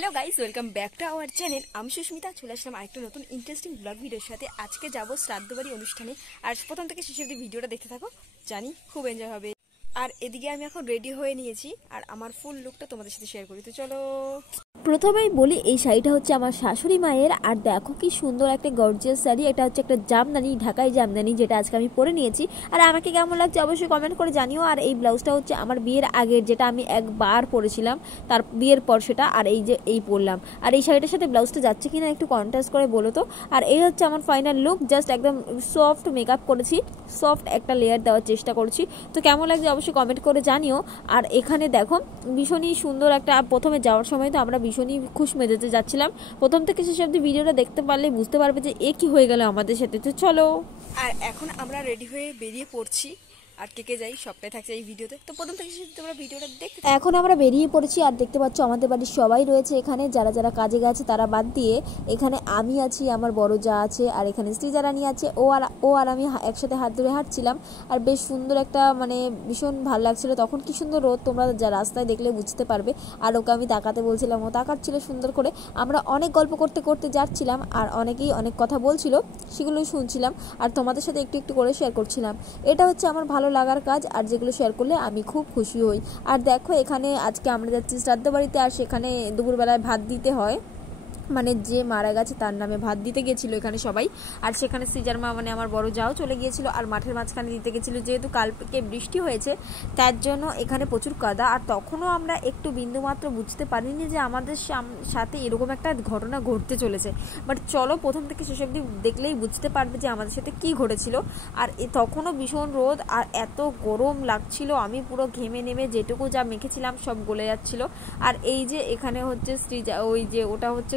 Hello guys, welcome back to our channel. আমি সুস্মিতা চলে আসলাম আরেকটা নতুন ইন্টারেস্টিং ব্লগ ভিডিওর সাথে। আজকে যাব শ্রাদ্ধ বাড়ি অনুষ্ঠানে, আর প্রথম থেকে শেষ অবধি ভিডিওটা দেখতে থাকো, জানি খুব এনজয় হবে। আর এদিকে আমি এখন রেডি হয়ে নিয়েছি, আর আমার ফুল লুকটা তোমাদের সাথে শেয়ার করি, তো চলো। প্রথমেই বলি, এই শাড়িটা হচ্ছে আমার শাশুড়ি মায়ের। আর দেখো কি সুন্দর একটা গর্জিয়াস শাড়ি। এটা হচ্ছে একটা জামদানি, ঢাকাই জামদানি, যেটা আজকে আমি পরে নিয়েছি। আর আমাকে কেমন লাগছে অবশ্যই কমেন্ট করে জানিও। আর এই ব্লাউজটা হচ্ছে আমার বিয়ের আগের, যেটা আমি একবার পরেছিলাম, তার বিয়ের পর সেটা। আর এই যে এই পরলাম, আর এই শাড়িটার সাথে ব্লাউজটা যাচ্ছে কিনা একটু কন্ট্রাস্ট করে বলো তো। আর এই হচ্ছে আমার ফাইনাল লুক। জাস্ট একদম সফট মেকআপ করেছি, সফট একটা লেয়ার দেওয়ার চেষ্টা করছি। তো কেমন লাগছে অবশ্যই কমেন্ট করে জানিও। আর এখানে দেখো ভীষণই সুন্দর একটা, প্রথমে যাওয়ার সময় তো আমরা ভীষণই খুশ মেজাজে যাচ্ছিলাম। প্রথম থেকে শেষ অবধি ভিডিওটা দেখতে পারলে বুঝতে পারবে যে এ কি হয়ে গেল আমাদের সাথে। তো চলো, আর এখন আমরা রেডি হয়ে বেরিয়ে পড়ছি। আর কে যাই সবটাই থাকছে এই ভিডিওতে, তো প্রথম থেকে তোমরা ভিডিওটা দেখতে। এখন আমরা বেরিয়ে পড়েছি। আর দেখতে পাচ্ছ আমাদের বাড়ির সবাই রয়েছে এখানে, যারা যারা কাজে গেছে তারা বাদ দিয়ে। এখানে আমি আছি, আমার বড় যা আছে, আর এখানে শ্রীজারানি আছে। ও আর আমি একসাথে হাত ধরে হাঁটছিলাম। আর বেশ সুন্দর একটা, মানে ভীষণ ভালো লাগছিল। তখন কি সুন্দর রোদ, তোমরা যা রাস্তায় দেখলে বুঝতে পারবে। আর ওকে আমি তাকাতে বলছিলাম, ও তাকাচ্ছিল সুন্দর করে। আমরা অনেক গল্প করতে করতে যাচ্ছিলাম, আর অনেকেই অনেক কথা বলছিল, সেগুলোই শুনছিলাম আর তোমাদের সাথে একটু একটু করে শেয়ার করছিলাম। এটা হচ্ছে আমার ভালো লাগার কাজ, আর যেগুলো শেয়ার করলে আমি খুব খুশি হই। আর দেখো এখানে আজকে আমরা যাচ্ছি শ্রাদ্ধ বাড়িতে, আর সেখানে দুপুরবেলায় ভাত দিতে হয়, মানে যে মারা গেছে তার নামে ভাত দিতে গেছিলো এখানে সবাই। আর সেখানে সিজার মা, মানে আমার বড় যাও চলে গিয়েছিল, আর মাঠের মাঝখানে দিতে গেছিলো। যেহেতু কালকে বৃষ্টি হয়েছে তার জন্য এখানে প্রচুর কাদা। আর তখনও আমরা একটু বিন্দুমাত্র বুঝতে পারিনি যে আমাদের সাথে এরকম একটা ঘটনা ঘটতে চলেছে। বাট চলো, প্রথম থেকে শেষ অবধি দেখলেই বুঝতে পারবে যে আমাদের সাথে কি ঘটেছিল। আর তখনও ভীষণ রোদ আর এত গরম লাগছিল, আমি পুরো ঘেমে নেমে যেটুকু যা মেখেছিলাম সব গলে যাচ্ছিল। আর এই যে এখানে হচ্ছে ওই যে ওটা হচ্ছে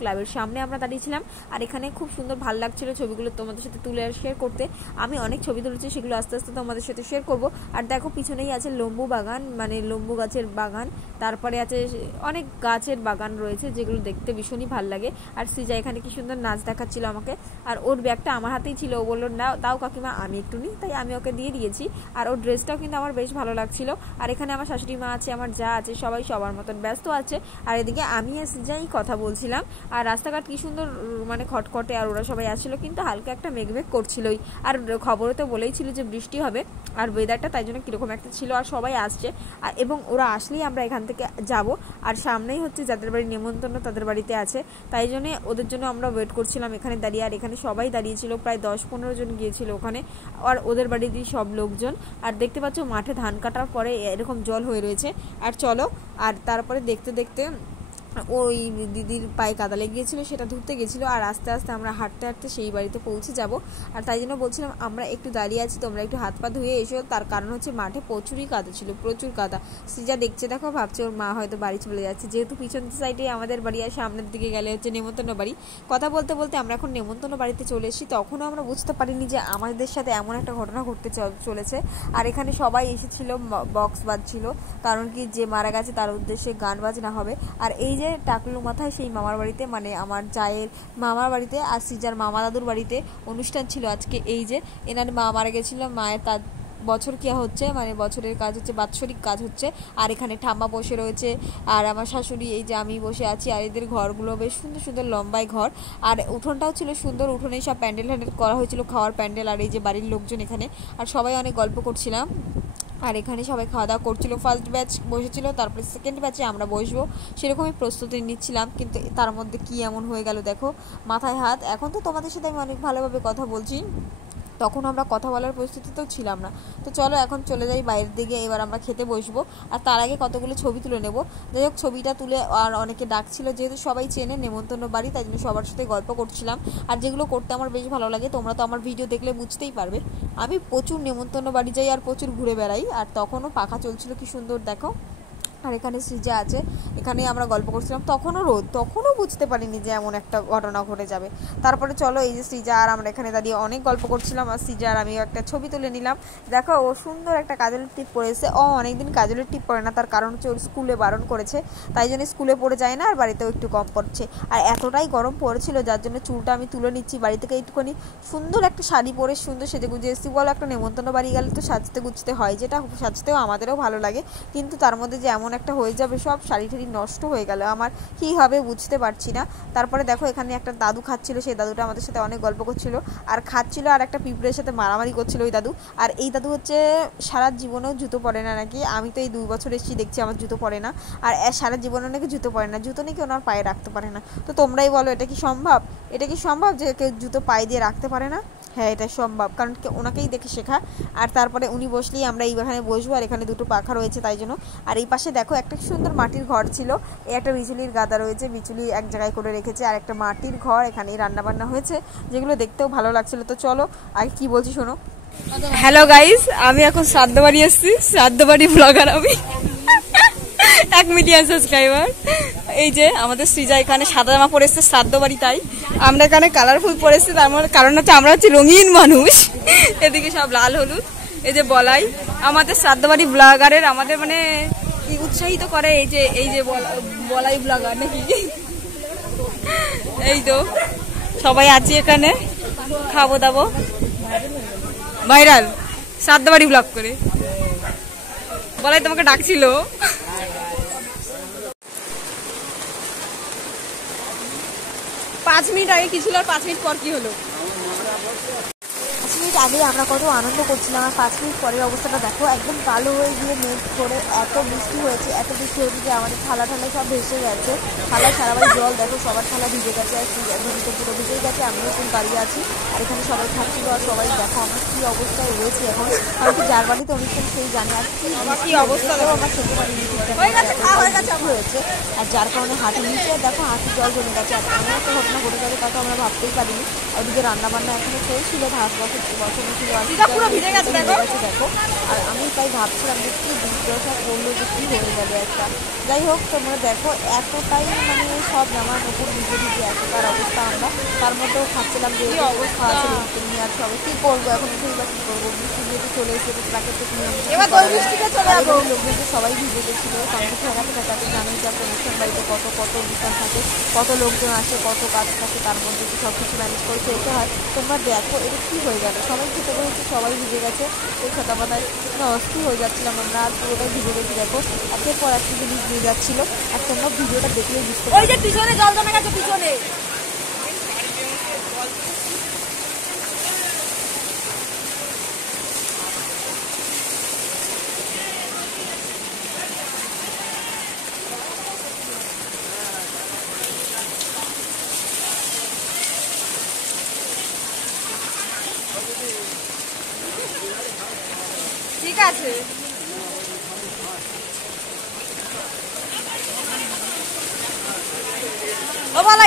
ক্লাবের সামনে আমরা দাঁড়িয়েছিলাম। আর এখানে খুব সুন্দর ভালো লাগছিল ছবিগুলো তোমাদের সাথে তুলে আর শেয়ার করতে। আমি অনেক ছবি তুলেছি, সেগুলো আস্তে আস্তে তোমাদের সাথে শেয়ার করব। আর দেখো পিছনেই আছে লেম্বু বাগান, মানে লেম্বু গাছের বাগান। তারপরে আছে অনেক গাছের বাগান রয়েছে, যেগুলো দেখতে ভীষণই ভালো লাগে। আর সিজা এখানে কি সুন্দর নাচ দেখাচ্ছিল আমাকে, আর ওর ব্যাগটা আমার হাতেই ছিল। ও বললো না দাও কাকিমা, আমি একটু নিই, তাই আমি ওকে দিয়ে দিয়েছি। আর ওর ড্রেসটাও কিন্তু আমার বেশ ভালো লাগছিল। আর এখানে আমার শাশুড়ি মা আছে, আমার যা আছে, সবাই সবার মতন ব্যস্ত আছে। আর এদিকে আমি আর সিজাই কথা বলছিলাম। আর রাস্তাঘাট কি সুন্দর, মানে খটখটে, আর ওরা সবাই আসছিল, কিন্তু হালকা একটা মেঘমেঘ করছিলই। আর খবরে তো বলেই ছিল যে বৃষ্টি হবে, আর ওয়েদারটা তাই জন্য কীরকম একটা ছিল। আর সবাই আসছে, আর এবং ওরা আসলেই আমরা এখান থেকে যাব। আর সামনেই হচ্ছে যাদের বাড়ি নেমন্তন্ন তাদের বাড়িতে আছে, তাই জন্য ওদের জন্য আমরা ওয়েট করছিলাম এখানে দাঁড়িয়ে। আর এখানে সবাই দাঁড়িয়েছিল, প্রায় 10-15 জন গিয়েছিল ওখানে, আর ওদের বাড়িতেই সব লোকজন। আর দেখতে পাচ্ছ মাঠে ধান কাটার পরে এরকম জল হয়ে রয়েছে। আর চলো, আর তারপরে দেখতে দেখতে ওই দিদির পায়ে কাদা লেগে গিয়েছিলো, সেটা ধুতে গেছিলো। আর আস্তে আস্তে আমরা হাঁটতে হাঁটতে সেই বাড়িতে পৌঁছে যাব। আর তাই জন্য বলছিলাম আমরা একটু দাঁড়িয়ে আছি, তোমরা একটু হাত পা ধুয়ে এসো। তার কারণ হচ্ছে মাঠে প্রচুরই কাদা ছিল, প্রচুর কাদা। সিজা দেখছে, দেখো ভাবছে ওর মা হয়তো বাড়ি চলে যাচ্ছে, যেহেতু পিছন সাইডে আমাদের বাড়ি, আর সামনের দিকে গেলে হচ্ছে নেমন্তন্ন বাড়ি। কথা বলতে বলতে আমরা এখন নেমন্তন্ন বাড়িতে চলে এসেছি। তখনও আমরা বুঝতে পারিনি যে আমাদের সাথে এমন একটা ঘটনা ঘটতে চলেছে। আর এখানে সবাই এসেছিল, বক্স বাজছিল, কারণ কি যে মারা গেছে তার উদ্দেশ্যে গান বাজনা হবে। আর এই যে টাকলু মাথায় সেই মামার বাড়িতে, মানে আমার জায়ের মামার বাড়িতে, আর সিজার মামা দাদুর বাড়িতে অনুষ্ঠান ছিল আজকে। এই যে এনার মা মারা গেছিল, মায়ের তার বছর কি হচ্ছে, মানে বছরের কাজ হচ্ছে, বাৎসরিক কাজ হচ্ছে। আর এখানে ঠাম্মা বসে রয়েছে, আর আমার শাশুড়ি, এই যে আমি বসে আছি। আর এদের ঘরগুলো বেশ সুন্দর সুন্দর লম্বাই ঘর। আর উঠোনটাও ছিল সুন্দর, উঠোনেই সব প্যান্ডেল করা হয়েছিল, খাওয়ার প্যান্ডেল। আর এই যে বাড়ির লোকজন এখানে, আর সবাই অনেক গল্প করছিলাম। আর এখানে সবাই খাওয়া দাওয়া করছিল। ফার্স্ট ব্যাচ বসেছিল, তারপরে সেকেন্ড ব্যাচে আমরা বসবো, সেরকমই প্রস্তুতি নিচ্ছিলাম। কিন্তু তার মধ্যে কি এমন হয়ে গেল দেখো, মাথায় হাত। এখন তো তোমাদের সাথে আমি অনেক ভালোভাবে কথা বলছি, তখন আমরা কথা বলার পরিস্থিতিতেও ছিলাম না। তো চলো এখন চলে যাই বাইরের দিকে, এবার আমরা খেতে বসবো। আর তার আগে কতগুলো ছবি তুলে নেব। যাই হোক, ছবিটা তুলে, আর অনেকে ডাকছিল, যেহেতু সবাই চেনে নেমন্তন্ন বাড়ি, তাই জন্য সবার সাথে গল্প করছিলাম। আর যেগুলো করতে আমার বেশ ভালো লাগে, তোমরা তো আমার ভিডিও দেখলে বুঝতেই পারবে। আমি প্রচুর নেমন্তন্ন বাড়ি যাই আর প্রচুর ঘুরে বেড়াই। আর তখনও পাখা চলছিল, কি সুন্দর দেখো। আর এখানে সিজা আছে, এখানে আমরা গল্প করছিলাম। তখনও রোদ, তখনও বুঝতে পারিনি যে এমন একটা ঘটনা ঘটে যাবে। তারপরে চলো, এই যে সিজা আর আমরা এখানে দাঁড়িয়ে অনেক গল্প করছিলাম। আর সিজা আর আমি একটা ছবি তুলে নিলাম। দেখো ও সুন্দর একটা কাজলের টিপ পরেছে। ও অনেকদিন কাজলের টিপ পরে না, তার কারণ হচ্ছে ওর স্কুলে বারণ করেছে, তাই জন্য স্কুলে পড়ে যায় না, আর বাড়িতেও একটু কম পড়ছে। আর এতটাই গরম পড়েছিল, যার জন্য চুলটা আমি তুলে নিচ্ছি। বাড়ি থেকে একটুখানি সুন্দর একটা শাড়ি পরে সুন্দর সেজে গুজে এসেছি। বলো, একটা নেমন্তন্ন বাড়ি গেলে তো সাজতে গুজতে হয়, যেটা সাজতেও আমাদেরও ভালো লাগে, কিন্তু তার মধ্যে যে এমন কেমন একটা হয়ে যাবে, সব শাড়ি ঠাড়ি নষ্ট হয়ে গেল আমার, কী হবে বুঝতে পারছি না। তারপরে দেখো এখানে একটা দাদু খাচ্ছিল, সেই দাদুটা আমাদের সাথে অনেক গল্প করছিল আর খাচ্ছিল, আর একটা পিঁপড়ের সাথে মারামারি করছিল ওই দাদু। আর এই দাদু হচ্ছে সারা জীবনেও জুতো পরে না নাকি, আমি তো এই 2 বছর এসেছি দেখছি আমার জুতো পরে না, আর সারা জীবনেও নাকি জুতো পরে না, জুতো নাকি ওনার পায়ে রাখতে পারে না। তো তোমরাই বলো এটা কি সম্ভব? এটা কি সম্ভব যে কেউ জুতো পায়ে দিয়ে রাখতে পারে না? হ্যাঁ এটা সম্ভব, কারণ ওনাকেই দেখে শেখা। আর তারপরে উনি বসলেই আমরা এইখানে বসবো, আর এখানে 2টো পাখা রয়েছে তাই জন্য। আর এই পাশে দেখো একটা সুন্দর মাটির ঘর ছিল, এই একটা বিচুলির গাদা রয়েছে, বিচুলি এক জায়গায় করে রেখেছে, আর একটা মাটির ঘর, এখানেই রান্নাবান্না হয়েছে, যেগুলো দেখতেও ভালো লাগছিল। তো চলো আগে কি বলছি শোনো। হ্যালো গাইস, আমি এখন শ্রাদ্ধ বাড়ি এসেছি, শ্রাদ্ধ বাড়ি ব্লগার আমি। 1 মিলিয়ন সাবস্ক্রাইবার। এই যে আমাদের সৃজা এখানে সাদা জামা পরে এসছে শ্রাদ্ধ বাড়ি, তাই আমরা এখানে কালারফুল পরে এসছি, তার মানে কারণ হচ্ছে আমরা হচ্ছে রঙিন মানুষ। এদিকে সব লাল হলুদ, এই যে বলাই আমাদের শ্রাদ্ধ বাড়ি ব্লগারের আমাদের মানে কি উৎসাহিত করে, এই যে বলাই ব্লগার নাকি। এই তো সবাই আছি এখানে, খাবো দাবো, ভাইরাল শ্রাদ্ধ বাড়ি ব্লগ করে। বলাই তোমাকে ডাকছিল। 5 মিনিট আগে কি ছিল আর 5 মিনিট পর কি হলো? 5 মিনিট আগে আমরা কত আনন্দ করছিলাম, আর 5 মিনিট পরের অবস্থাটা দেখো, একদম কালো হয়ে গিয়ে মেঘ করে এত বৃষ্টি হয়েছে, এত বৃষ্টি হয়েছে যে আমাদের থালা সব ভেসে গেছে, থালায় সারা বাড়ি জল, দেখো সবার থালা ভিজে গেছে, আর দিদিতে পুরো ভিজেই গেছে, আমিও এখন দাঁড়িয়ে আছি, আর এখানে সবাই খাচ্ছিল, আর সবাই দেখো আমরা কী অবস্থায় রয়েছি এখন, কারণ কি যার বাড়িতে অনুষ্ঠান সেই জানে, আর কি অবস্থা আমার ছোটো বাড়ি হয়েছে, আর যার কারণে হাঁটু নিচে দেখো হাঁটু জল জমে গেছে, আর এমন একটা ঘটনা ঘটে যাবে তা তো আমরা ভাবতেই পারিনি। ওদিকে রান্নাবান্না এখনো চলছিল, ভাত বসানো ছিল, দেখো, আর আমি তাই ভাবছিলাম যে কি দুর্দশা করলো, যে কী হয়ে গেল একটা। যাই হোক তোমরা দেখো এতটাই মানে সব জামার উপর ভিজে ভিজে এতটার অবস্থা, আমরা তার মধ্যেও খাচ্ছিলাম যে অবস্থা আছে নিয়ে, আর সবাই কী করবো এখন, উঠেই বা কী করবো, বৃষ্টি যেহেতু চলে এসেছে প্রাকৃতিক নিয়ম, লোকজন সবাই ভিজে গেছিলো, সঙ্গে ঠেকাতে ঠেকাতে জানোই যে একটা অনুষ্ঠান বাড়িতে কত অনুষ্ঠান থাকে, কত লোকজন আসে, কত কাজ থাকে, তার মধ্যে সব কিছু ম্যানেজ করে চলতে হয়। তোমরা দেখো এটা কী হয়ে গেল, সবাই খেতে বসেছে, সবাই ভিজে গেছে, এই ছোটা পাতায় অস্থির হয়ে যাচ্ছিলাম আমরা, আর পুরোটাই ভিজে গেছি, দেখো একের পর একটা জিনিস দিয়ে যাচ্ছিলো, আর তোমরা ভিডিওটা দেখলেই বুঝতে পারো। ওই যে পিছনে জল জমে গেছে পিছনে। ঠিক আছে, ও বলা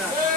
Ada